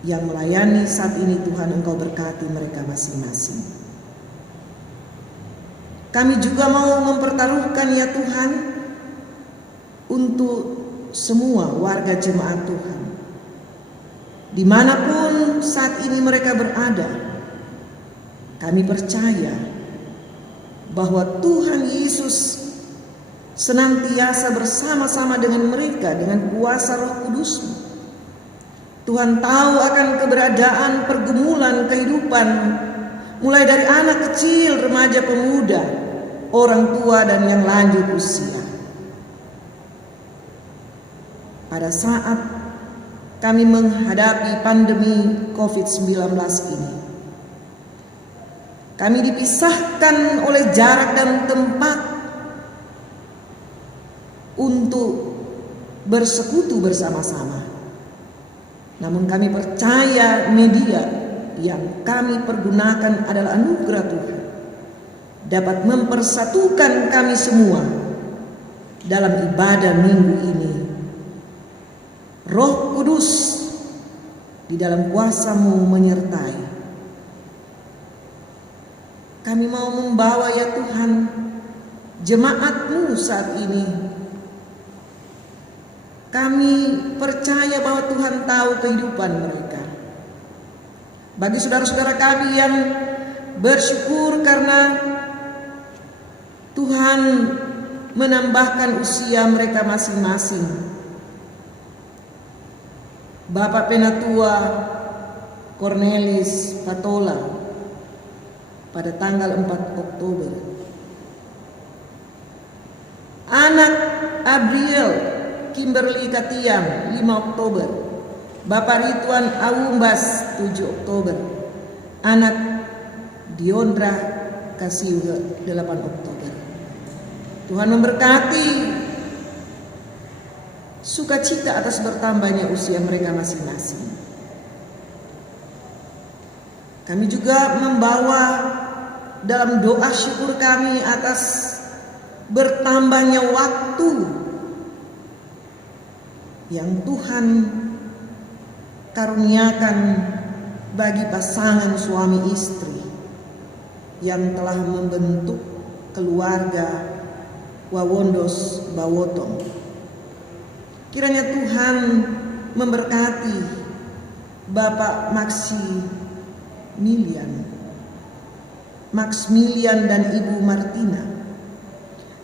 yang melayani saat ini, Tuhan Engkau berkati mereka masing-masing. Kami juga mau mempertaruhkan ya Tuhan untuk semua warga jemaat Tuhan, dimanapun saat ini mereka berada. Kami percaya bahwa Tuhan Yesus senantiasa bersama-sama dengan mereka dengan kuasa Roh Kudus-Mu. Tuhan tahu akan keberadaan pergumulan kehidupan, mulai dari anak kecil, remaja, pemuda, orang tua dan yang lanjut usia. Pada saat kami menghadapi pandemi COVID-19 ini, kami dipisahkan oleh jarak dan tempat untuk bersekutu bersama-sama. Namun kami percaya media yang kami pergunakan adalah anugerah Tuhan, dapat mempersatukan kami semua dalam ibadah minggu ini. Roh Kudus di dalam kuasa-Mu menyertai. Kami mau membawa ya Tuhan jemaat-Mu saat ini. Kami percaya bahwa Tuhan tahu kehidupan mereka. Bagi saudara-saudara kami yang bersyukur karena Tuhan menambahkan usia mereka masing-masing. Bapak Penatua Cornelis Patola pada tanggal 4 Oktober. Anak Abriel Kimberly Katiam 5 Oktober. Bapak Rituan Awumbas 7 Oktober. Anak Diondra Kasiuga 8 Oktober. Tuhan memberkati sukacita atas bertambahnya usia mereka masing-masing. Kami juga membawa dalam doa syukur kami atas bertambahnya waktu yang Tuhan karuniakan bagi pasangan suami istri yang telah membentuk keluarga Wawondos Bawotong. Kiranya Tuhan memberkati Bapak Maximilian dan Ibu Martina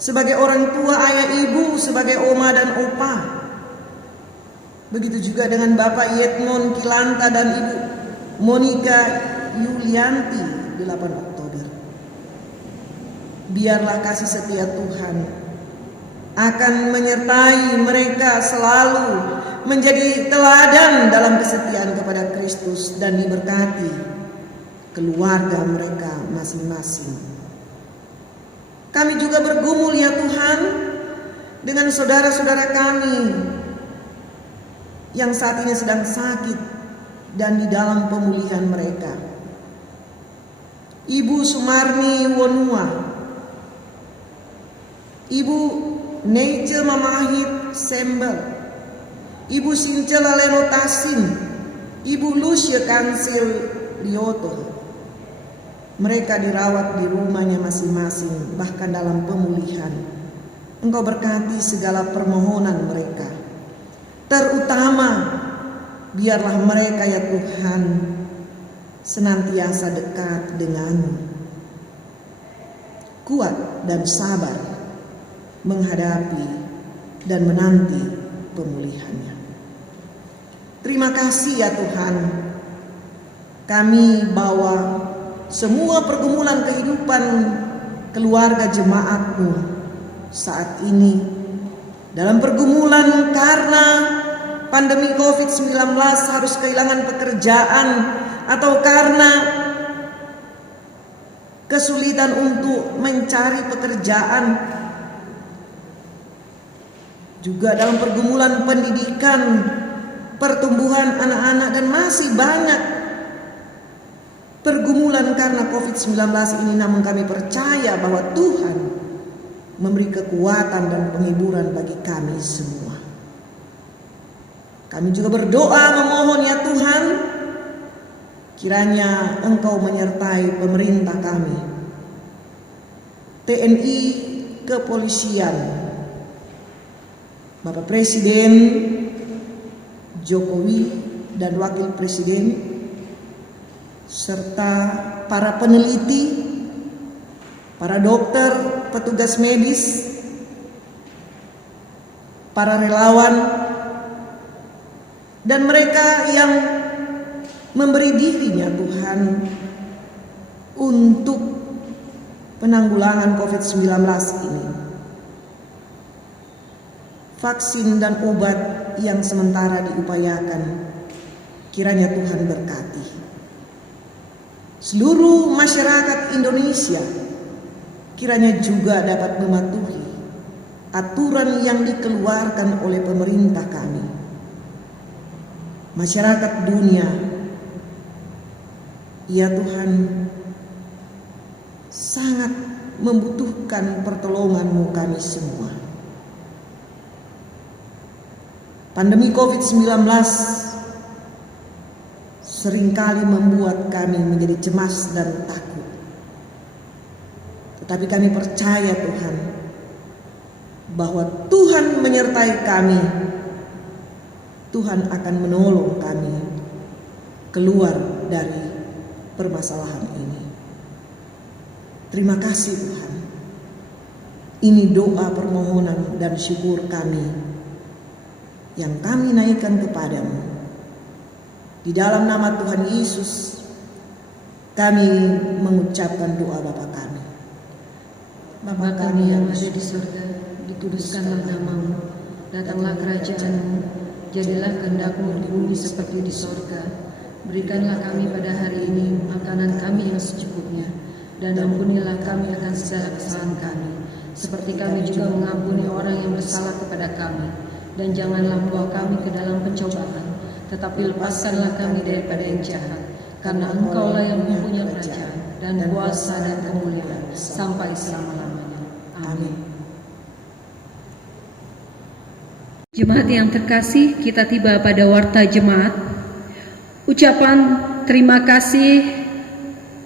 sebagai orang tua, ayah ibu, sebagai oma dan opa. Begitu juga dengan Bapak Yetmon Kilanta dan Ibu Monica Yulianti 8 Oktober. Biarlah kasih setia Tuhan akan menyertai mereka selalu menjadi teladan dalam kesetiaan kepada Kristus dan diberkati keluarga mereka masing-masing. Kami juga bergumul ya Tuhan dengan saudara-saudara kami yang saat ini sedang sakit dan di dalam pemulihan mereka. Ibu Sumarni Wonua, Ibu Neice Mamahit Sembel, Ibu Sincela Leno Tasin, Ibu Lucia Kansil Lioto. Mereka dirawat di rumahnya masing-masing, bahkan dalam pemulihan. Engkau berkati segala permohonan mereka. Terutama, biarlah mereka ya Tuhan senantiasa dekat denganmu. Kuat dan sabar menghadapi dan menanti pemulihannya. Terima kasih ya Tuhan. Kami bawa semua pergumulan kehidupan keluarga jemaat-Mu saat ini dalam pergumulan karena pandemi COVID-19 harus kehilangan pekerjaan atau karena kesulitan untuk mencari pekerjaan, juga dalam pergumulan pendidikan, pertumbuhan anak-anak, dan masih banyak pergumulan karena COVID-19 ini. Namun kami percaya bahwa Tuhan memberi kekuatan dan penghiburan bagi kami semua. Kami juga berdoa memohon ya Tuhan, kiranya Engkau menyertai pemerintah kami, TNI, kepolisian, Bapak Presiden Jokowi dan Wakil Presiden, serta para peneliti, para dokter, petugas medis, para relawan, dan mereka yang memberi dirinya Tuhan untuk penanggulangan COVID-19 ini. Vaksin dan obat yang sementara diupayakan, kiranya Tuhan berkati. Seluruh masyarakat Indonesia kiranya juga dapat mematuhi aturan yang dikeluarkan oleh pemerintah kami. Masyarakat dunia, ya Tuhan, sangat membutuhkan pertolongan-Mu kami semua. Pandemi COVID-19 seringkali membuat kami menjadi cemas dan takut. Tetapi kami percaya Tuhan, bahwa Tuhan menyertai kami. Tuhan akan menolong kami keluar dari permasalahan ini. Terima kasih Tuhan. Ini doa permohonan dan syukur kami yang kami naikkan kepadamu. Di dalam nama Tuhan Yesus kami mengucapkan doa Bapa kami. Bapa kami yang ada di surga, dikuduskanlah namamu, datanglah kerajaan-Mu, jadilah kehendak-Mu di bumi seperti di sorga. Berikanlah kami pada hari ini makanan kami yang secukupnya, dan ampunilah kami akan segala kesalahan kami, seperti kami juga mengampuni orang yang bersalah kepada kami. Dan janganlah membawa kami ke dalam pencobaan, tetapi lepaskanlah kami daripada yang jahat, karena Engkaulah yang mempunyai kerajaan dan kuasa dan kemuliaan sampai selama-lamanya. Amin. Jemaat yang terkasih, kita tiba pada warta jemaat. Ucapan terima kasih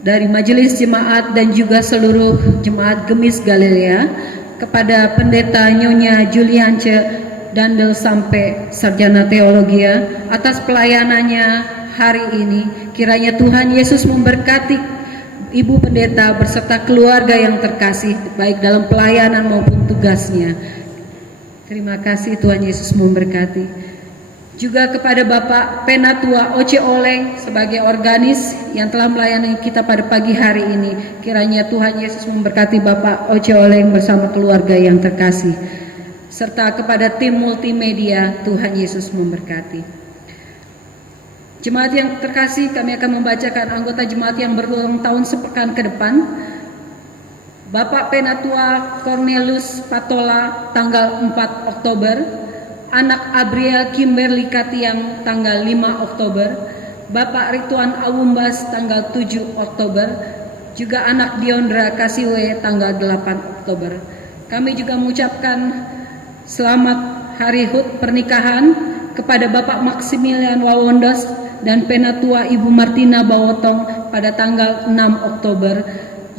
dari Majelis Jemaat dan juga seluruh Jemaat Gemis Galilea kepada Pendeta Nyonya Juliance Dandel sampai Sarjana Teologia atas pelayanannya hari ini. Kiranya Tuhan Yesus memberkati Ibu Pendeta beserta keluarga yang terkasih, baik dalam pelayanan maupun tugasnya. Terima kasih, Tuhan Yesus memberkati. Juga kepada Bapak Penatua Oce Oleng sebagai organis yang telah melayani kita pada pagi hari ini. Kiranya Tuhan Yesus memberkati Bapak Oce Oleng bersama keluarga yang terkasih. serta kepada tim multimedia. Tuhan Yesus memberkati. Jemaat yang terkasih, kami akan membacakan anggota jemaat yang berulang tahun sepekan ke depan. Bapak Penatua Cornelius Patola tanggal 4 Oktober, anak Abriel Kimberly Katiang tanggal 5 Oktober, Bapak Rituan Awumbas tanggal 7 Oktober, juga anak Diondra Kasiwe tanggal 8 Oktober. Kami juga mengucapkan selamat hari HUT pernikahan kepada Bapak Maximilian Wawondos dan Penatua Ibu Martina Bawotong pada tanggal 6 Oktober.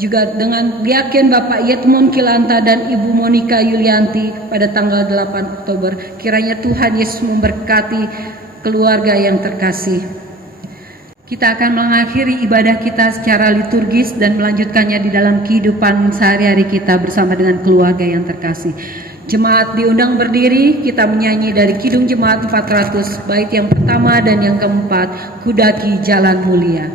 Juga dengan Diaken Bapak Yetmon Kilanta dan Ibu Monika Yulianti pada tanggal 8 Oktober. Kiranya Tuhan Yesus memberkati keluarga yang terkasih. Kita akan mengakhiri ibadah kita secara liturgis dan melanjutkannya di dalam kehidupan sehari-hari kita bersama dengan keluarga yang terkasih. Jemaat diundang berdiri, kita menyanyi dari Kidung Jemaat 400, bait yang pertama dan yang keempat, Kudaki Jalan Mulia.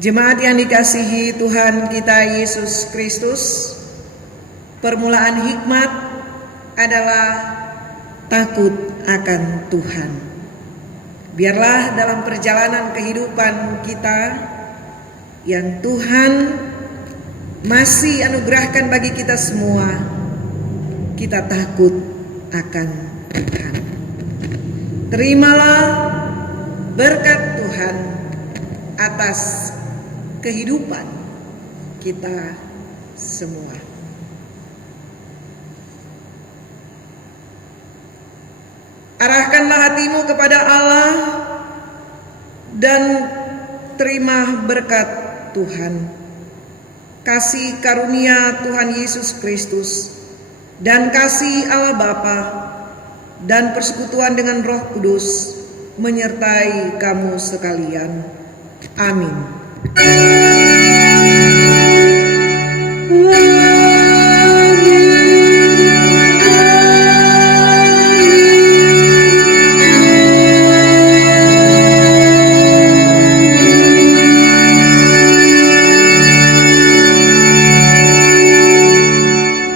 Jemaat yang dikasihi Tuhan kita Yesus Kristus, permulaan hikmat adalah takut akan Tuhan. Biarlah dalam perjalanan kehidupan kita yang Tuhan masih anugerahkan bagi kita semua, kita takut akan Tuhan. Terimalah berkat Tuhan atas kehidupan kita semua. Arahkanlah hatimu kepada Allah dan terima berkat Tuhan. Kasih karunia Tuhan Yesus Kristus dan kasih Allah Bapa dan persekutuan dengan Roh Kudus menyertai kamu sekalian. Amin.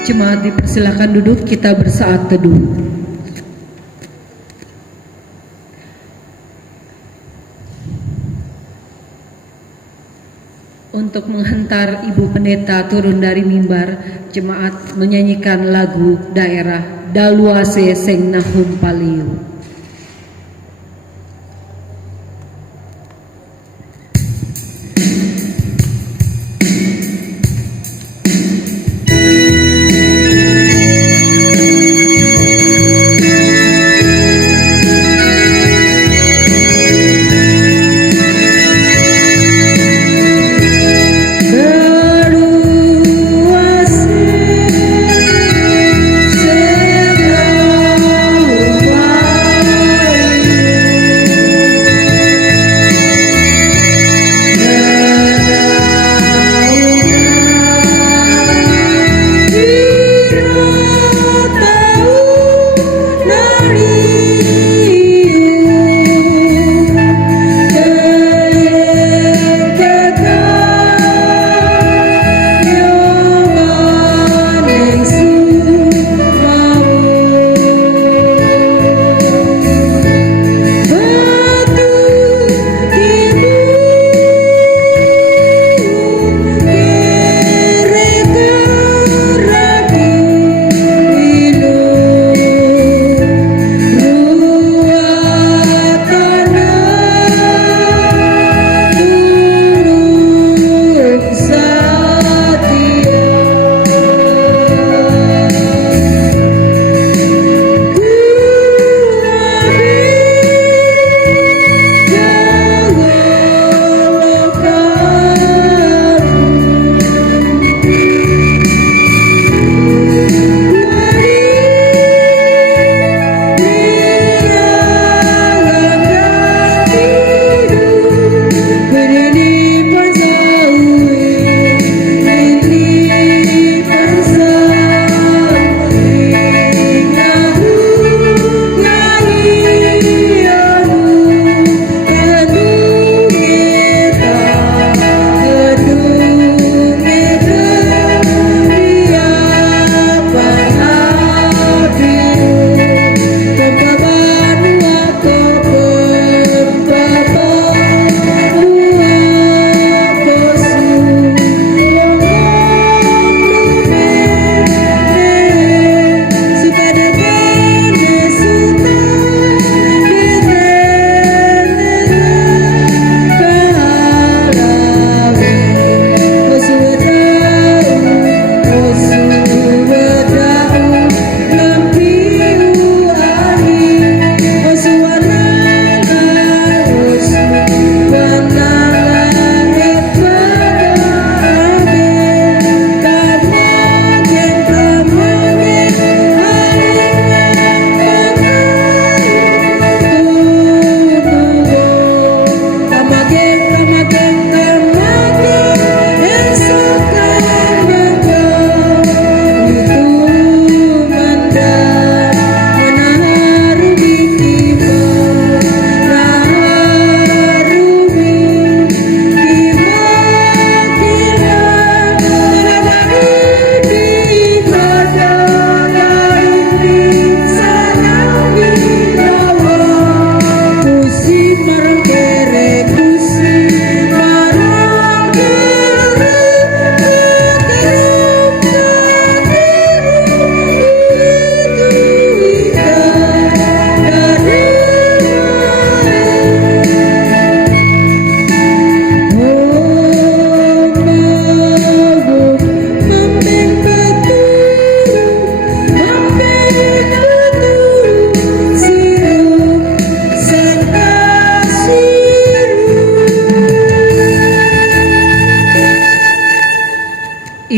Jemaat dipersilakan duduk, kita bersaat teduh. Untuk menghantar Ibu Pendeta turun dari mimbar, jemaat menyanyikan lagu daerah Daluase Seng Nahum Paliu. Wow.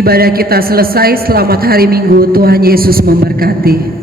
Ibadah kita selesai. Selamat hari Minggu. Tuhan Yesus memberkati.